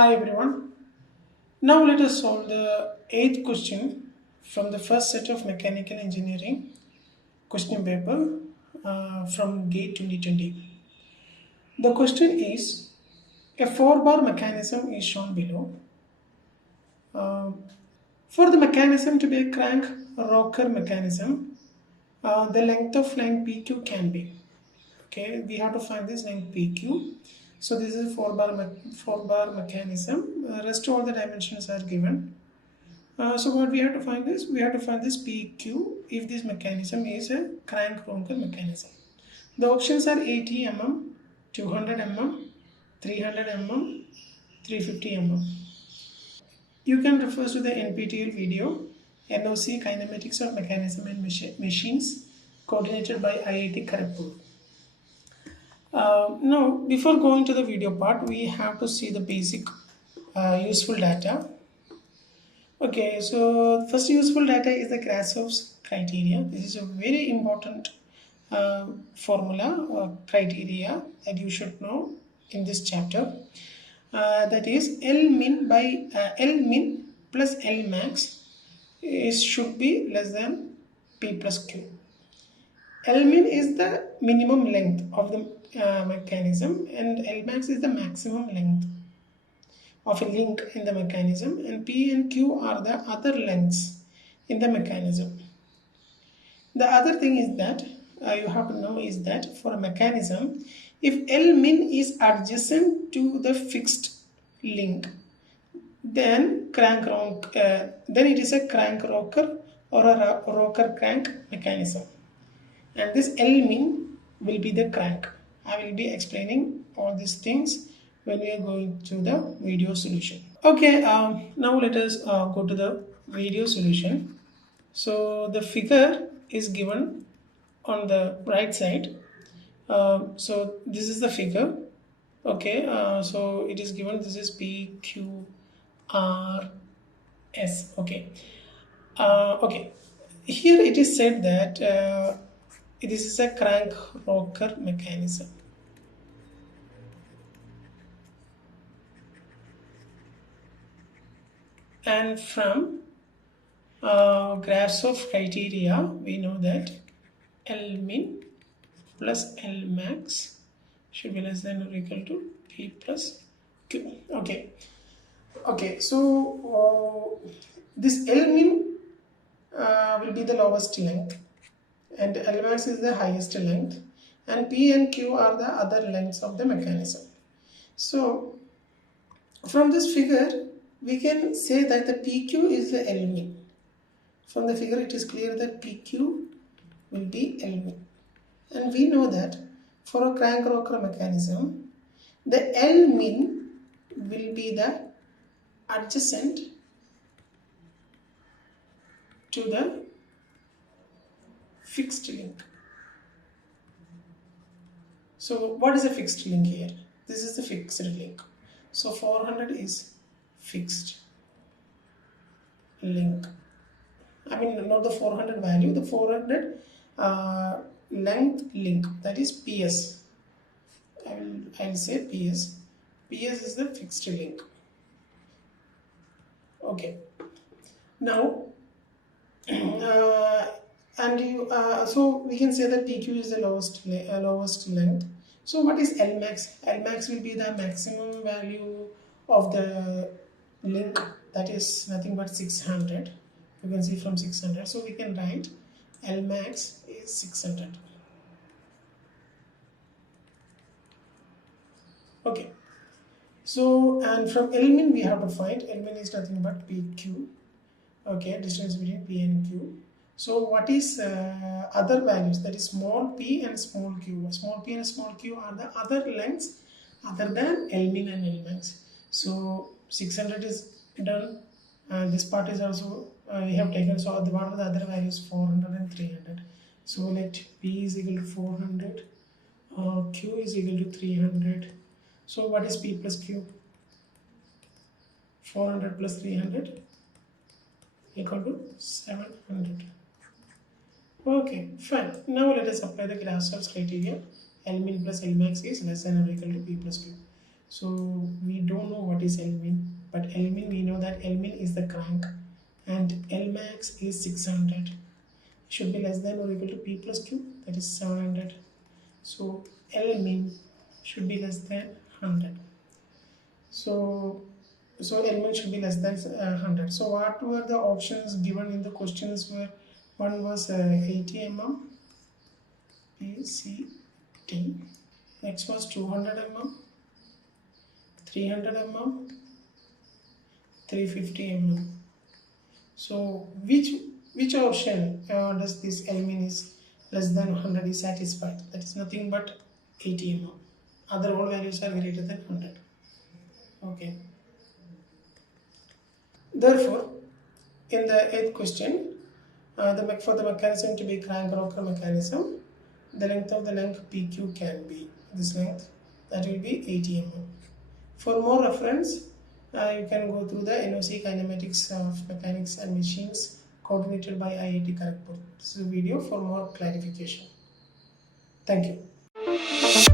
Hi everyone. Now let us solve the eighth question from the first set of mechanical engineering question paper from GATE 2020. The question is a 4-bar mechanism is shown below. Uh, for the mechanism to be a crank rocker mechanism, the length of line PQ can be. Okay, we have to find this length PQ. So this is a 4-bar mechanism. Rest all the dimensions are given. So what we have to find is we have to find this PQ if this mechanism is a crank rocker mechanism. The options are 80 mm, 200 mm, 300 mm, 350 mm. You can refer to the NPTEL video NOC Kinematics of Mechanism and Machines coordinated by IIT Kharagpur. Now, before going to the video part, we have to see the basic useful data. Okay, so first useful data is the Krasoff's criteria. This is a very important formula or criteria that you should know in this chapter. That is L min plus L max should be less than P plus Q. L min is the minimum length of the mechanism and L max is the maximum length of a link in the mechanism, and P and Q are the other lengths in the mechanism. The other thing is that you have to know is that for a mechanism, if L min is adjacent to the fixed link, then then it is a crank rocker or a rocker crank mechanism, and this L min will be the crank. I will be explaining all these things when we are going to the video solution. Okay, now let us go to the video solution. So the figure is given on the right side. So this is the figure. Okay, so it is given, this is PQRS. Okay, okay. Here it is said that this is a crank rocker mechanism. And from Grashof criteria, we know that L min plus L max should be less than or equal to P plus Q. Okay. Okay. So this L min will be the lowest length, and L max is the highest length, and P and Q are the other lengths of the mechanism. So from this figure, we can say that the PQ is the L min. From the figure, it is clear that PQ will be L min. And we know that for a crank rocker mechanism, the L min will be the adjacent to the fixed link. So what is a fixed link here? This is the fixed link. So 400 is fixed link. I mean, not the 400 value, the 400 length link, that is PS. I'll say PS. PS is the fixed link. Okay. Now, so we can say that PQ is the lowest length. So what is L max? L max will be the maximum value of the link, that is nothing but 600. You can see from 600. So we can write L max is 600. Okay. So, and from L min we have to find, L min is nothing but PQ. Okay, distance between P and Q. So what is other values, that is small p and small q. Small p and small q are the other lengths other than L min and L max. So 600 is done. This part is also we have taken. So what are the other values? 400 and 300. So let P is equal to 400, Q is equal to 300. So what is P plus Q? 400 plus 300 equal to 700. Okay, fine. Now let us apply the Grashof criteria. L min plus L max is less than or equal to P plus Q. So we don't know what is Lmin, but Lmin, we know that Lmin is the crank and Lmax is 600. Should be less than or equal to P plus Q, that is 700. So Lmin should be less than 100. So Lmin should be less than 100. So what were the options given in the questions? Were one was 80 mm PCT, next was 200 mm, 300 mm, 350 mm. So which option does this element is less than 100 is satisfied? That is nothing but 80 mm. Other all values are greater than 100. Okay. Therefore, in the eighth question, for the mechanism to be crank rocker mechanism, the length of the link PQ can be this length, that will be 80 mm. For more reference, you can go through the NOC kinematics of mechanics and machines coordinated by IIT Kharagpur. This is a video for more clarification. Thank you.